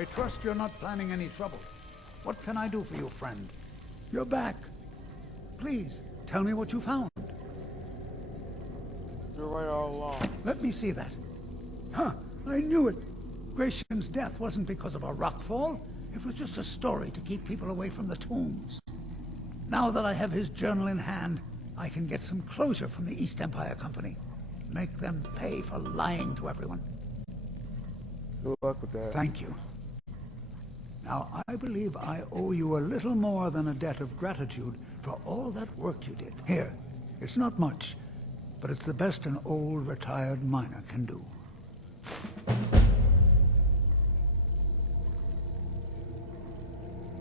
I trust you're not planning any trouble. What can I do for you, friend? You're back. Please, tell me what you found. You're right all along. Let me see that. Huh, I knew it. Gratian's death wasn't because of a rockfall. It was just a story to keep people away from the tombs. Now that I have his journal in hand, I can get some closure from the East Empire Company. Make them pay for lying to everyone. Good luck with that. Thank you. Now, I believe I owe you a little more than a debt of gratitude for all that work you did. Here, it's not much, but it's the best an old retired miner can do.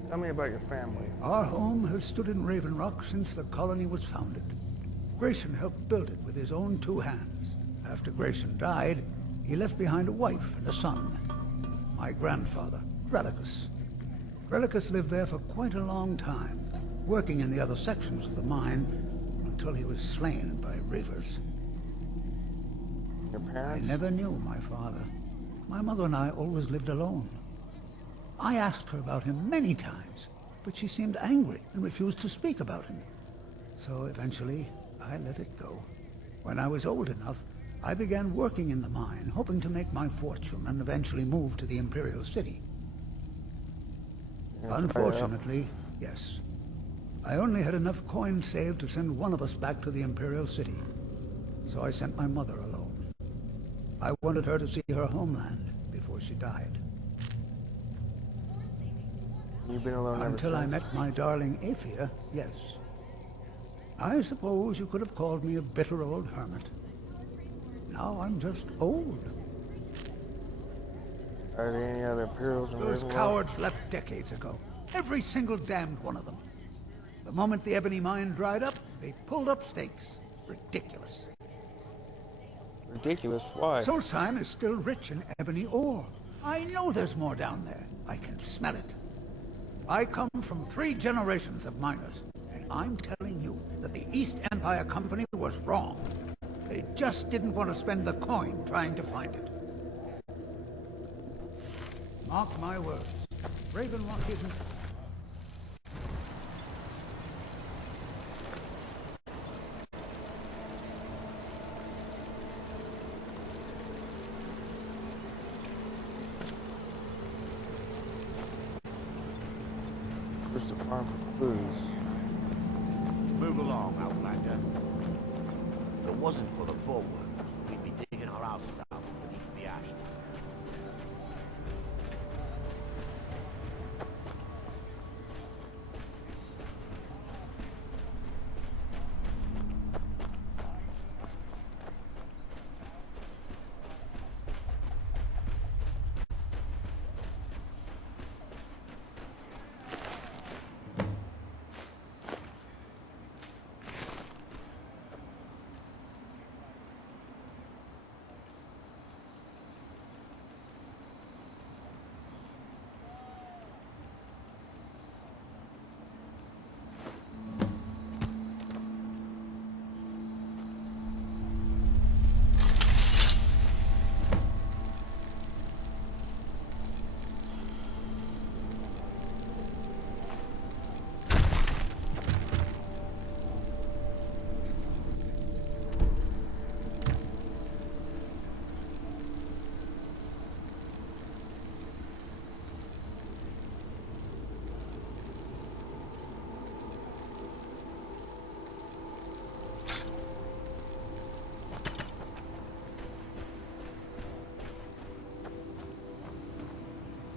Tell me about your family. Our home has stood in Raven Rock since the colony was founded. Grayson helped build it with his own 2 hands. After Grayson died, he left behind a wife and a son. My grandfather, Relicus. Relicus lived there for quite a long time, working in the other sections of the mine until he was slain by reavers. Your I parents? never knew my father. My mother and I always lived alone. I asked her about him many times, but she seemed angry and refused to speak about him. So eventually, I let it go. When I was old enough, I began working in the mine, hoping to make my fortune and eventually move to the Imperial City. Unfortunately, yes. I only had enough coins saved to send one of us back to the Imperial City. So I sent my mother alone. I wanted her to see her homeland before she died. You've been alone ever Until I since? met my darling Aphia, yes. I suppose you could have called me a bitter old hermit. Now I'm just old. Are there any other Imperials in Those Ravenloft? cowards left decades ago. Every single damned one of them. The moment the ebony mine dried up, they pulled up stakes. Ridiculous. Ridiculous. Why? Solstheim is still rich in ebony ore. I know there's more down there. I can smell it. I come from 3 generations of miners, and I'm telling you that the East Empire Company was wrong. They just didn't want to spend the coin trying to find it. Mark my words. Raven Rock isn't... Where's the farm for clues? Move along, Outlander. If it wasn't for the bulwark, we'd be digging our houses out beneath the ash.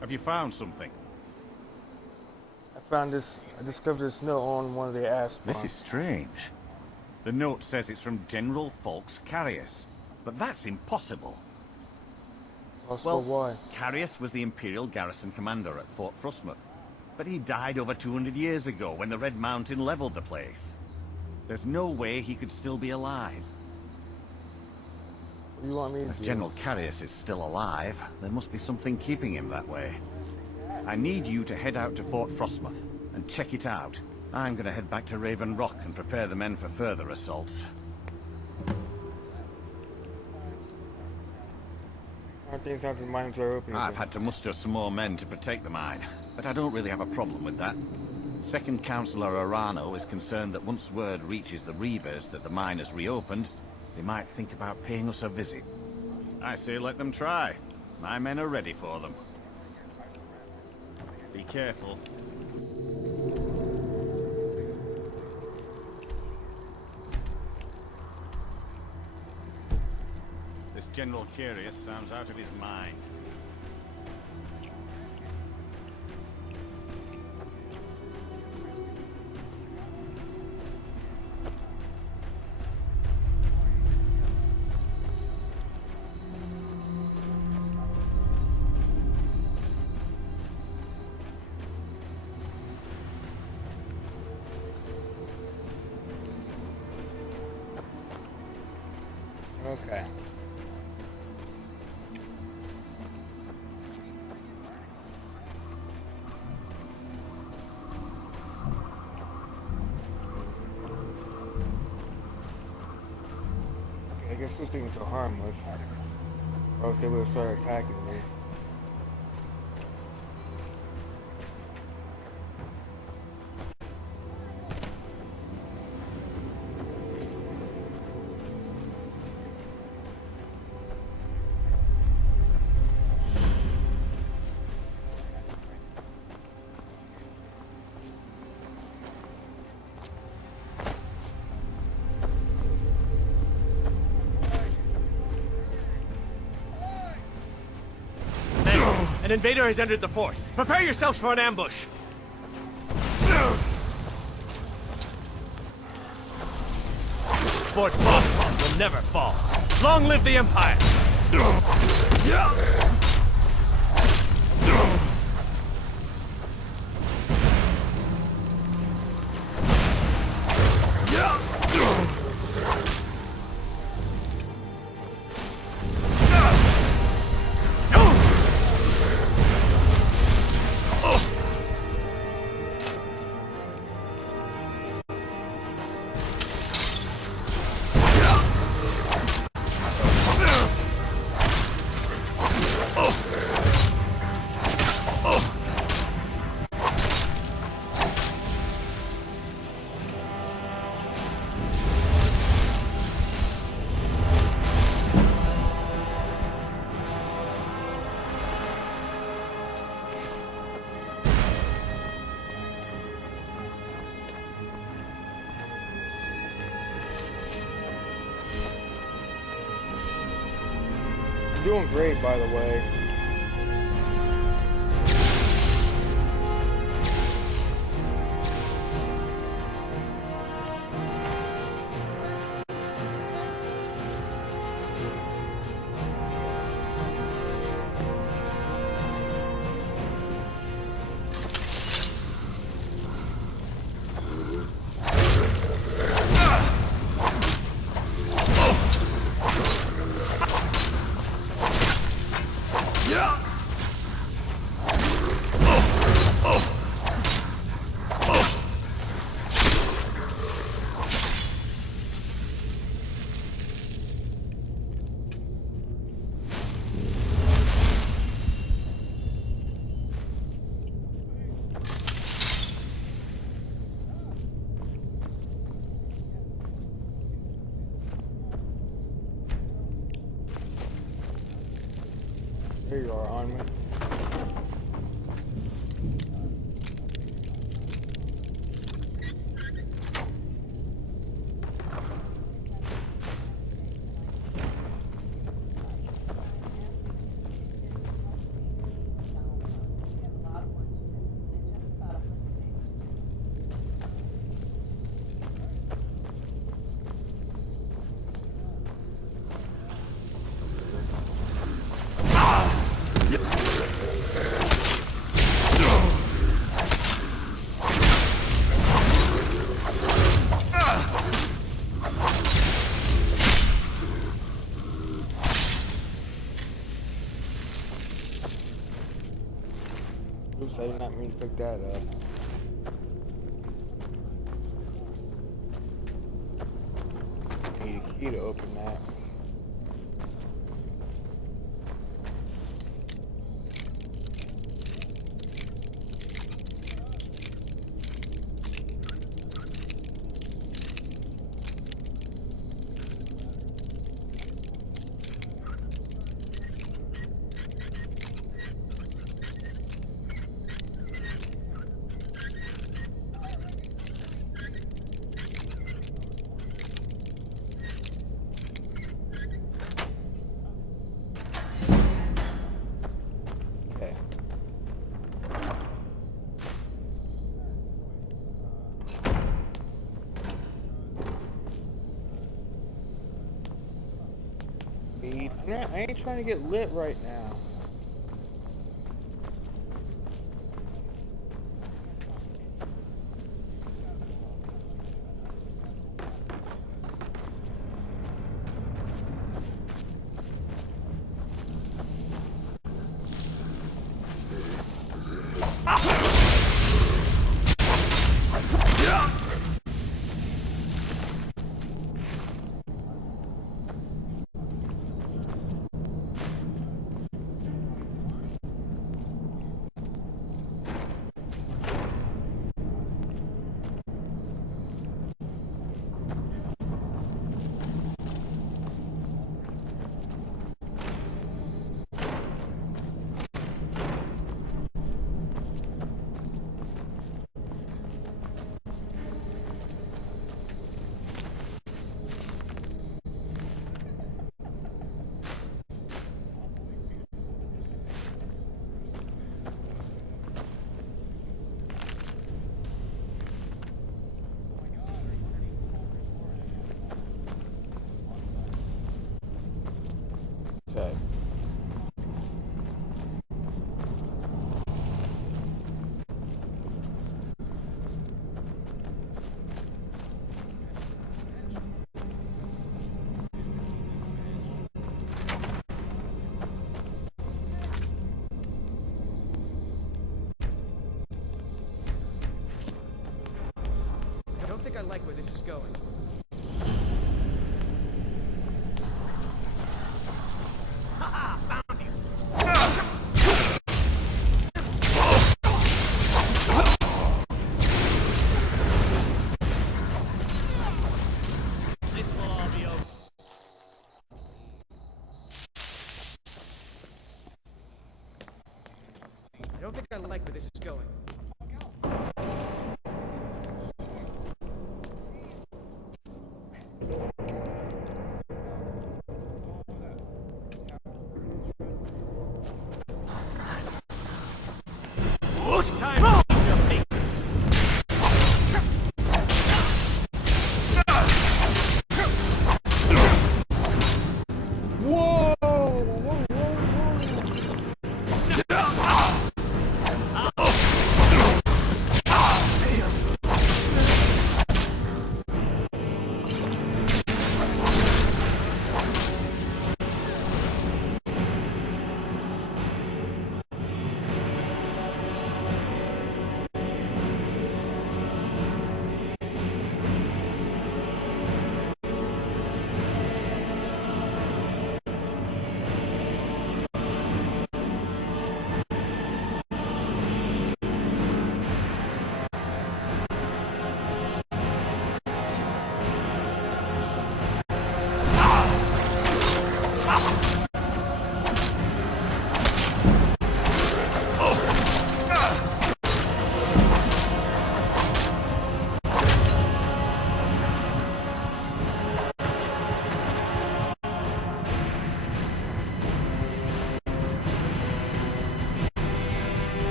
Have you found something? I discovered this note on one of the ash This farms. is strange. The note says it's from General Falks Carius, but that's impossible. Well, why? Carius was the Imperial garrison commander at Fort Frostmoth, but he died over 200 years ago when the Red Mountain leveled the place. There's no way he could still be alive. What do you want me to If do? General Carius is still alive, there must be something keeping him that way. I need you to head out to Fort Frostmoth and check it out. I'm gonna head back to Raven Rock and prepare the men for further assaults. I think time for the mines are open I've again. had to muster some more men to protect the mine, but I don't really have a problem with that. Second Councillor Arano is concerned that once word reaches the Reavers that the mine has reopened, they might think about paying us a visit. I say let them try. My men are ready for them. Be careful. This General Curious sounds out of his mind. Okay. I guess those things are harmless, or else they would have started attacking me. An invader has entered the fort. Prepare yourselves for an ambush. Fort Frostmoth will never fall. Long live the Empire! Doing great, by the way. There you are, on me. Oops, I did not mean to pick that up. I need a key to open that. weed. I ain't trying to get lit right now. Okay. I don't think I like where this is going. This will all be over. I don't think I like where this is going. It's time to eat your fate. Whoa!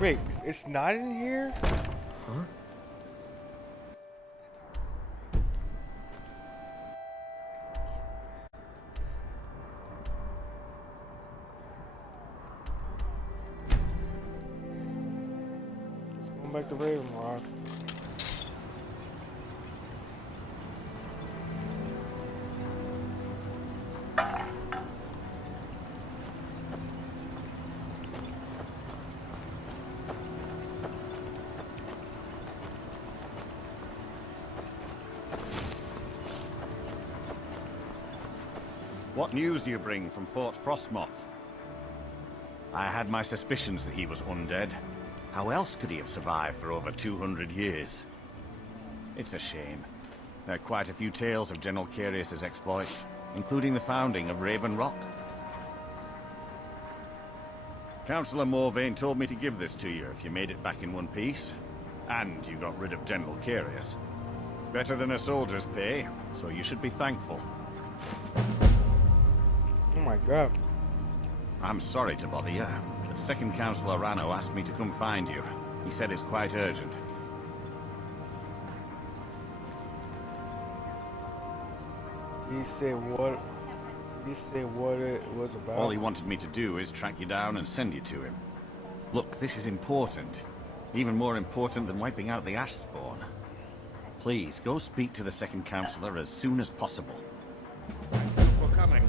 Wait, it's not in here? Huh? Let's go back to Raven Rock. What news do you bring from Fort Frostmoth? I had my suspicions that he was undead. How else could he have survived for over 200 years? It's a shame. There are quite a few tales of General Carius's exploits, including the founding of Raven Rock. Councillor Morvain told me to give this to you if you made it back in one piece. And you got rid of General Carius. Better than a soldier's pay, so you should be thankful. Oh my god. I'm sorry to bother you, but Second Councillor Rano asked me to come find you. He said it's quite urgent. He said what? He said what it was about. All he wanted me to do is track you down and send you to him. Look, this is important. Even more important than wiping out the Ash Spawn. Please, go speak to the Second Councillor as soon as possible. For coming.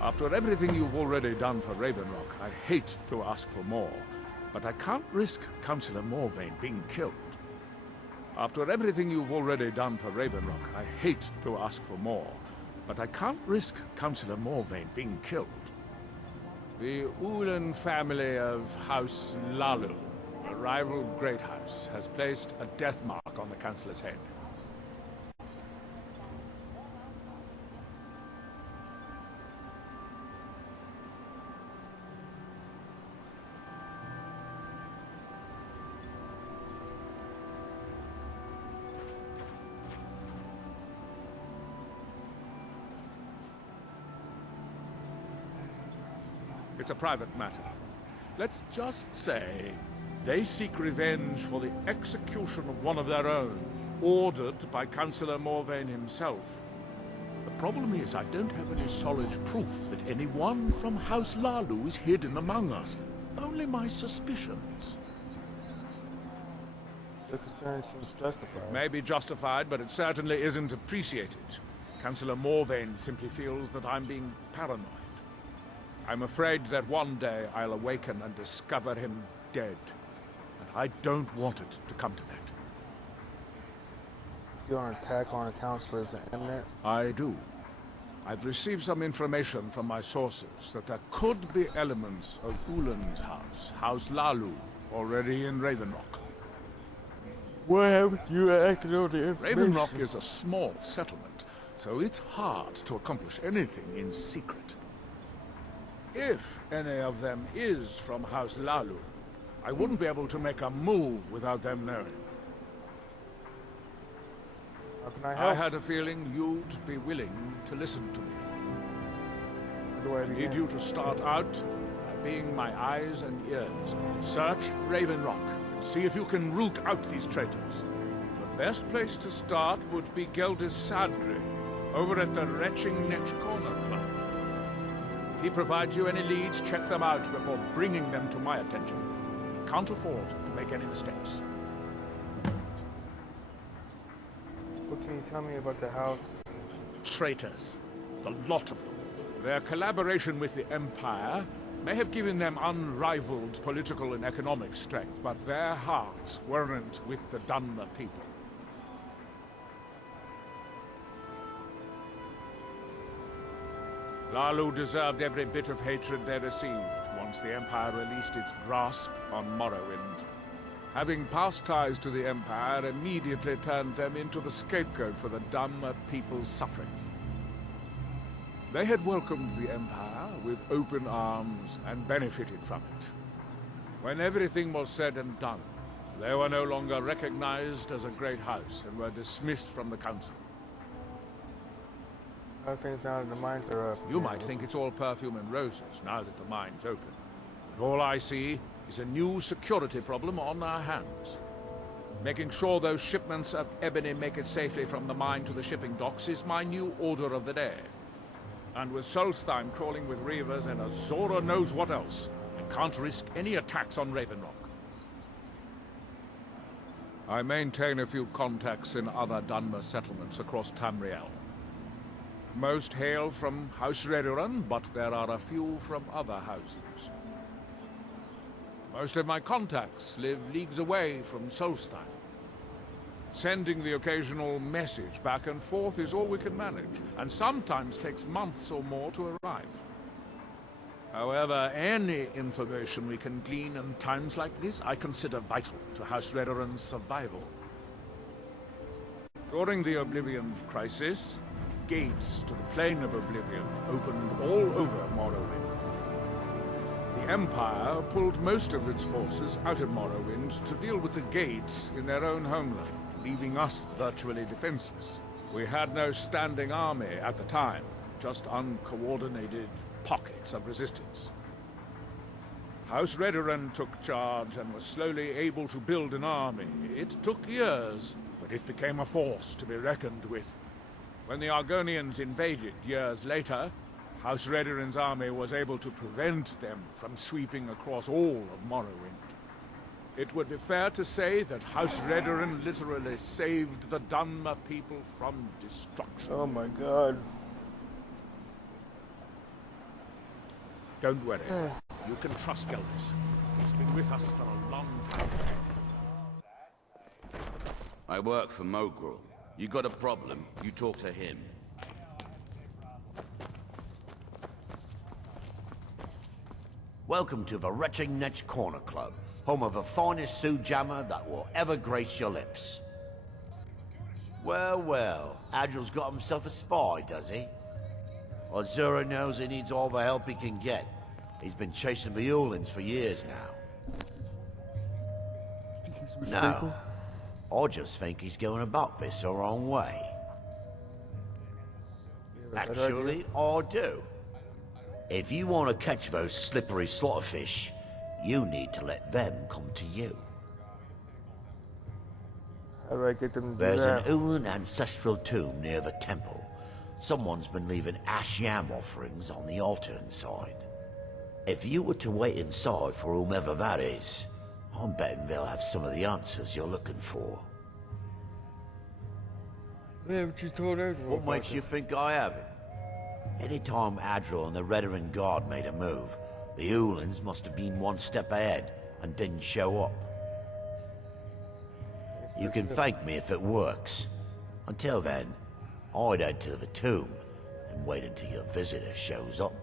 After everything you've already done for Raven Rock, I hate to ask for more, but I can't risk Councillor Morvain being killed. After everything you've already done for Raven Rock, I hate to ask for more, but I can't risk Councillor Morvain being killed. The Ulan family of House Lalu, a rival great house, has placed a death mark on the Councillor's head. It's a private matter. Let's just say they seek revenge for the execution of one of their own, ordered by Councillor Morvain himself. The problem is I don't have any solid proof that anyone from House Lalu is hidden among us. Only my suspicions. Your concern seems justified. It may be justified, but it certainly isn't appreciated. Councillor Morvain simply feels that I'm being paranoid. I'm afraid that one day I'll awaken and discover him dead. And I don't want it to come to that. Your attack on a counselor is imminent. I do. I've received some information from my sources that there could be elements of Ulan's house, House Lalu, already in Raven Rock. What happened to you acting on the information? Raven Rock is a small settlement, so it's hard to accomplish anything in secret. If any of them is from House Lalu, I wouldn't be able to make a move without them knowing. How can I I help? had a feeling you'd be willing to listen to me. Where do I I need begin? you to start out by being my eyes and ears. Search Raven Rock and see if you can root out these traitors. The best place to start would be Geldis Sadri, over at the Retching Netch Corner Club. If he provides you any leads, check them out before bringing them to my attention. I can't afford to make any mistakes. What can you tell me about the house? Traitors. The lot of them. Their collaboration with the Empire may have given them unrivaled political and economic strength, but their hearts weren't with the Dunmer people. Lalu deserved every bit of hatred they received once the Empire released its grasp on Morrowind. Having past ties to the Empire immediately turned them into the scapegoat for the Dunmer people's suffering. They had welcomed the Empire with open arms and benefited from it. When everything was said and done, they were no longer recognized as a great house and were dismissed from the council. How things down in the mines are up. You might think it's all perfume and roses now that the mine's open. But all I see is a new security problem on our hands. Making sure those shipments of ebony make it safely from the mine to the shipping docks is my new order of the day. And with Solstheim crawling with reavers and Azora knows what else, I can't risk any attacks on Raven Rock. I maintain a few contacts in other Dunmer settlements across Tamriel. Most hail from House Redoran, but there are a few from other houses. Most of my contacts live leagues away from Solstheim. Sending the occasional message back and forth is all we can manage, and sometimes takes months or more to arrive. However, any information we can glean in times like this I consider vital to House Redoran's survival. During the Oblivion Crisis, gates to the Plane of Oblivion opened all over Morrowind. The Empire pulled most of its forces out of Morrowind to deal with the gates in their own homeland, leaving us virtually defenseless. We had no standing army at the time, just uncoordinated pockets of resistance. House Redoran took charge and was slowly able to build an army. It took years, but it became a force to be reckoned with. When the Argonians invaded years later, House Redoran's army was able to prevent them from sweeping across all of Morrowind. It would be fair to say that House Redoran literally saved the Dunmer people from destruction. Oh my god. Don't worry. You can trust Gelvis. He's been with us for a long time. I work for Mogrul. You got a problem, you talk to him. Welcome to the Retching Netch Corner Club, home of the finest Sue Jammer that will ever grace your lips. Well, well, Adril's got himself a spy, does he? Azura knows he needs all the help he can get. He's been chasing the Ulins for years now. No, I just think he's going about this the wrong way. Actually, I do. If you want to catch those slippery slaughterfish, you need to let them come to you. How do I get them to do There's that? an Ulin ancestral tomb near the temple. Someone's been leaving ash yam offerings on the altar inside. If you were to wait inside for whomever that is, I'm betting they'll have some of the answers you're looking for. Yeah, but you told everyone. What makes you think I haven't? Anytime Adril and the Redoran Guard made a move, the Ulins must have been one step ahead and didn't show up. You can thank me if it works. Until then, I'd head to the tomb and wait until your visitor shows up.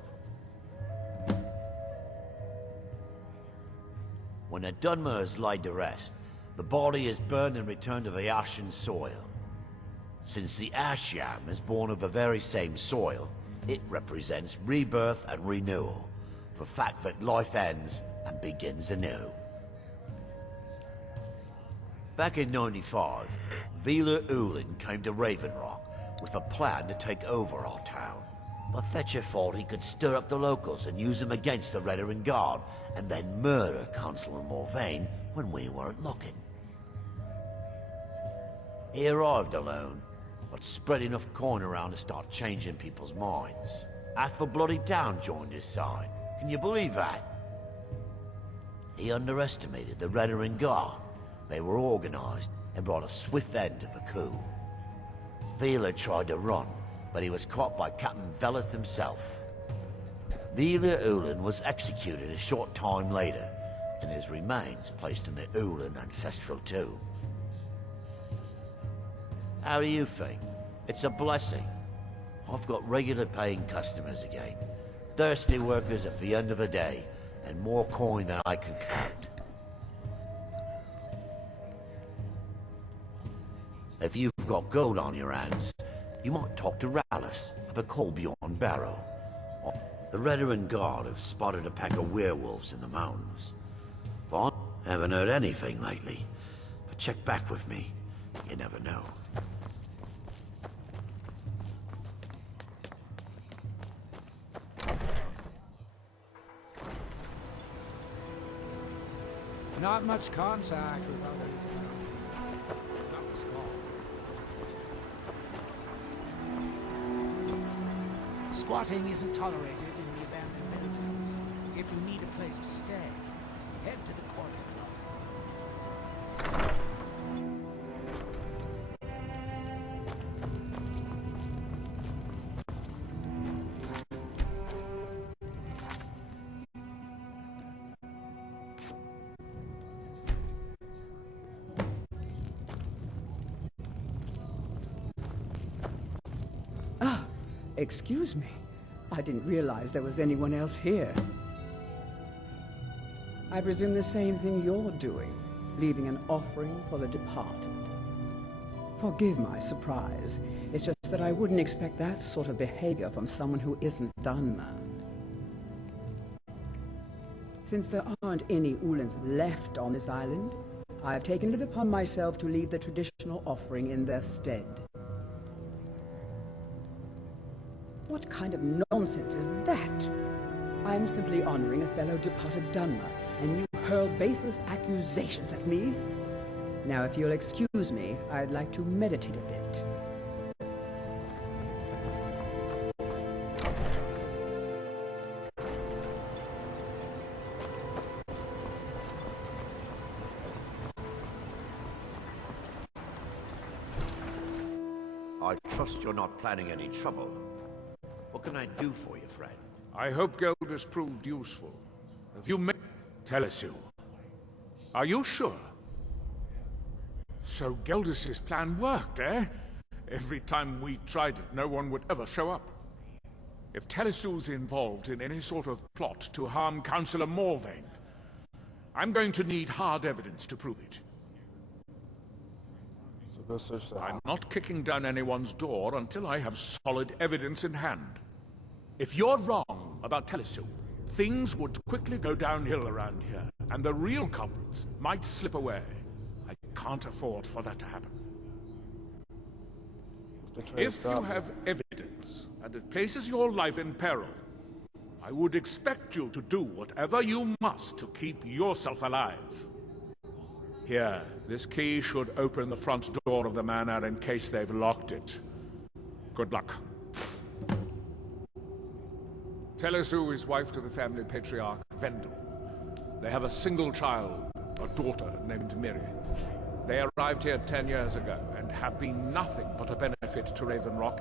When the Dunmer is laid to rest, the body is burned and returned to the ashen soil. Since the ash yam is born of the very same soil, it represents rebirth and renewal, the fact that life ends and begins anew. Back in 95, Vila Ulin came to Raven Rock with a plan to take over our town. The Fetcher thought he could stir up the locals and use them against the Redoran Guard, and then murder Consular Morvain when we weren't looking. He arrived alone, but spread enough coin around to start changing people's minds. Half the bloody town joined his side. Can you believe that? He underestimated the Redoran Guard. They were organized and brought a swift end to the coup. Vila tried to run, but he was caught by Captain Veleth himself. Vila Ulin was executed a short time later, and his remains placed in the Ulin ancestral tomb. How do you think? It's a blessing. I've got regular paying customers again. Thirsty workers at the end of the day, and more coin than I can count. If you've got gold on your hands, you might talk to Rallis of a call beyond Barrow. The Redoran Guard have spotted a pack of werewolves in the mountains. Vaughn, haven't heard anything lately, but check back with me. You never know. Not much contact with others. Not the skull. Squatting isn't tolerated in the abandoned villages. If you need a place to stay, head to the corner. Excuse me. I didn't realize there was anyone else here. I presume the same thing you're doing, leaving an offering for the departed. Forgive my surprise. It's just that I wouldn't expect that sort of behavior from someone who isn't Dunmer. Since there aren't any Ulans left on this island, I've taken it upon myself to leave the traditional offering in their stead. What kind of nonsense is that? I'm simply honoring a fellow departed Dunmer, and you hurl baseless accusations at me? Now, if you'll excuse me, I'd like to meditate a bit. I trust you're not planning any trouble. What can I do for you, friend? I hope Gelders proved useful. If you may... Telesue. Are you sure? So Gelders' plan worked, eh? Every time we tried it, no one would ever show up. If Telesue's involved in any sort of plot to harm Councillor Morvain, I'm going to need hard evidence to prove it. So go search the I'm house. not kicking down anyone's door until I have solid evidence in hand. If you're wrong about Telesue, things would quickly go downhill around here, and the real culprits might slip away. I can't afford for that to happen. If you have evidence, and it places your life in peril, I would expect you to do whatever you must to keep yourself alive. Here, this key should open the front door of the manor in case they've locked it. Good luck. Telesue is wife to the family patriarch, Vendel. They have a single child, a daughter named Miri. They arrived here 10 years ago and have been nothing but a benefit to Raven Rock